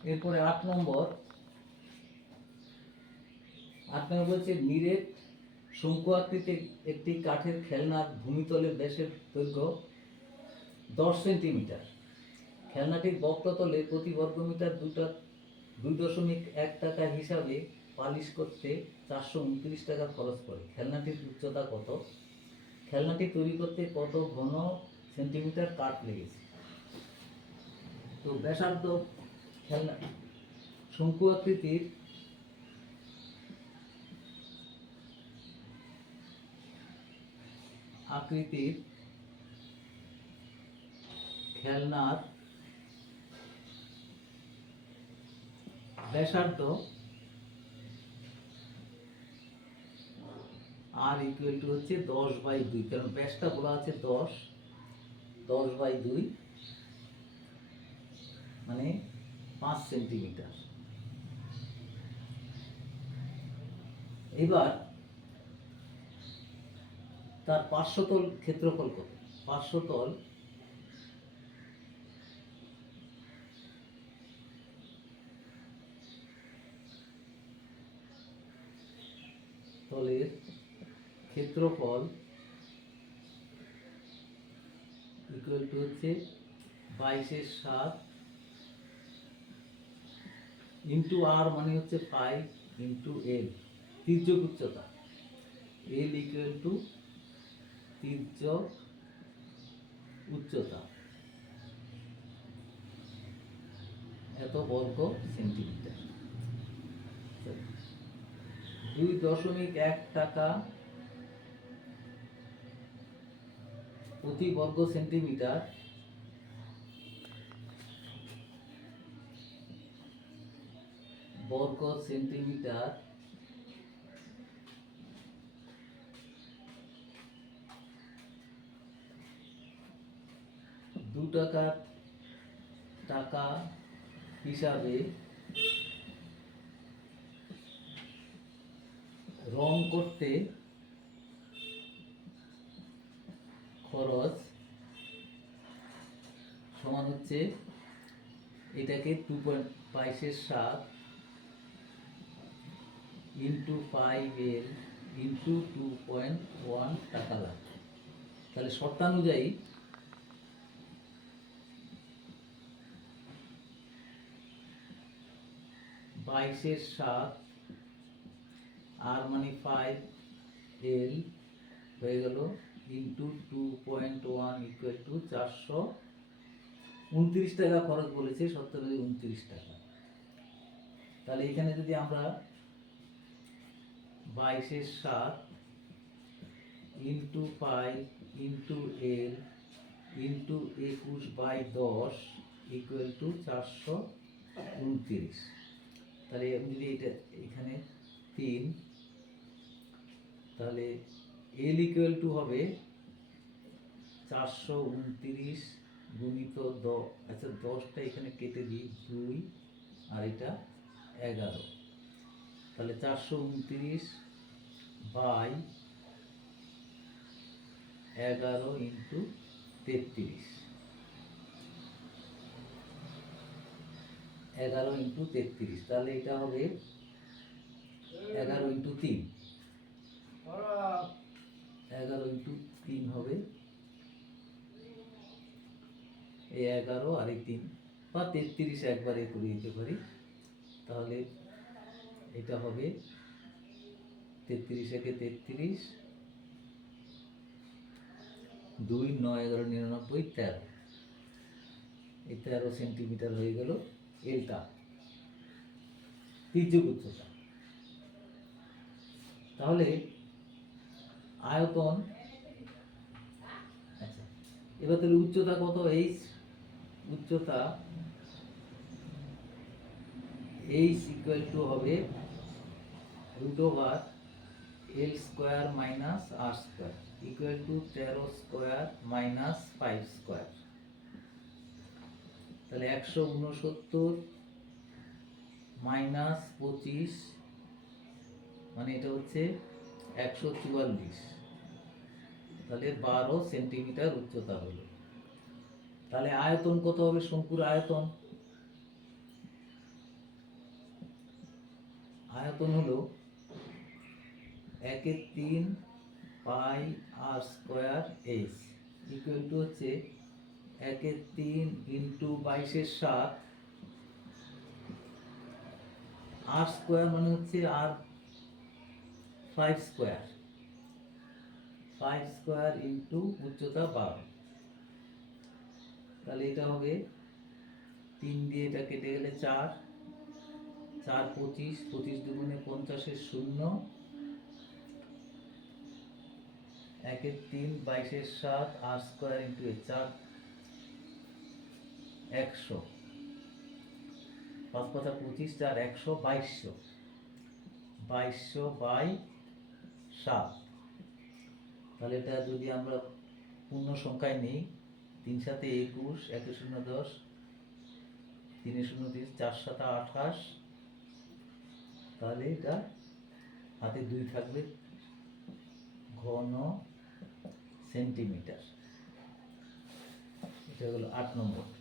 এরপরে আট নম্বর। আট নম্বর হচ্ছে নিরেট শঙ্কু আকৃতির একটি কাঠের খেলনার ভূমিতলের ব্যাসের দৈর্ঘ্য দশ সেন্টিমিটার। খেলনাটির বক্রতলে প্রতি বর্গমিটার দুটা, দুই দশমিক এক টাকা হিসাবে পালিশ করতে চারশো উনত্রিশ টাকা খরচ পড়ে খেলনাটির উচ্চতা কত? খেলনাটি তৈরি করতে কত ঘন সেন্টিমিটার কাঠ লেগেছে? তো ব্যাসার্ধ খেলনা। শঙ্কু আকৃতির আকৃতির খেলনার ব্যাসার্ধ আর ইকুয়াল টু হচ্ছে দশ বাই দুই। কারণ ব্যাসটা বলা আছে দশ দশ বাই দুই। মানে পাঁচ সেন্টিমিটার। এবার তার পার্শ্বতল ক্ষেত্রফল কত? পার্শ্বতল তলের ক্ষেত্রফল ইকুয়াল টু হচ্ছে বাইশের সাত ইন্টু আর মানে হচ্ছে ফাইভ ইন্টু এল তির্যক উচ্চতা। এল ইকুয়াল টু তির্যক উচ্চতা। এত বর্গ সেন্টিমিটার দুই দশমিক এক টাকা প্রতি বর্গ সেন্টিমিটার বর্গ সেন্টিমিটার। দু টাকার টাকা হিসাবে রং করতে খরচ সমান হচ্ছে এটাকে টু পয়েন্ট বাইশের সাত ইন্টু ফাইভ এর ইন্টু টু পয়েন্ট ওয়ান টাকা লাগবে। তাহলে শর্তানুযায়ী বাইশের সাত, আর মানে ফাইভ এল হয়ে গেল into two point one equal to চারশো উনত্রিশ টাকা খরচ বলেছে সত্তর উনত্রিশ টাকা। তাহলে এখানে যদি আমরা বাইশের সাত into five into L into একুশ বাই দশ ইকুয়াল টু চারশো উনত্রিশ। তাহলে আমি যদি এটা এখানে তিন, তাহলে এল ইকুয়াল টু হবে চারশো উনত্রিশ গুণিত দ আচ্ছা দশটা এখানে কেটে দিই দুই, আর এটা এগারো। তাহলে চারশো উনত্রিশ বাই এগারো ইন্টু তেত্রিশ। এগারো ইন্টু তেত্রিশ, তাহলে এটা হবে এগারো ইন্টু তিন। এগারো ইন্টু তিন হবে এই এগারো আর এই তিন। বা তেত্রিশ একবারে করে দিতে পারি। তাহলে এটা হবে তেত্রিশ একে তেত্রিশ। দুই নয় এগারো নিরানব্বই তেরো। এই তেরো সেন্টিমিটার হয়ে গেল এলটা। তির্যক উচ্চতা তাহলে আয়তন আচ্ছা এবার তাহলে উচ্চতা কত এইচ উচ্চতা এইচ ইকুয়াল টু হবে root over L square minus R square equal to তেরো স্কোয়ার মাইনাস ফাইভ স্কোয়ার তাহলে একশো উনসত্তর মাইনাস পঁচিশ মানে এটা হচ্ছে একশো চুয়াল্লিশ। তাহলে বারো সেন্টিমিটার উচ্চতা হলো। তাহলে আয়তন কত হবে শঙ্কুর আয়তন? আয়তন হলো একের তিন pi R square H equal to হচ্ছে একের তিন ইন্টু বাইশের সাত। আর স্কোয়ার মানে হচ্ছে R five square five square into উচ্চতা বারো। তাহলে এটা হবে তিন দিয়ে এটা কেটে গেলে চার। চার পঁচিশ পঁচিশ দুগুণে পঞ্চাশের শূন্য। একের তিন, বাইশের সাত, আর স্কোয়ার ইন্টু চার, একশো। পাঁচ পাঁচা পঁচিশ, চার একশো, বাইশশো। বাইশশো বাই সাত। তাহলে এটা যদি আমরা পূর্ণ সংখ্যায় নিই, তিন সাথে একুশ, একে শূন্য দশ, তিনে শূন্য তিরিশ, চার সাথে আঠাশ, তাহলে এটা হাতে দুই থাকবে। ঘন সেন্টিমিটার। এটা হলো আট নম্বর।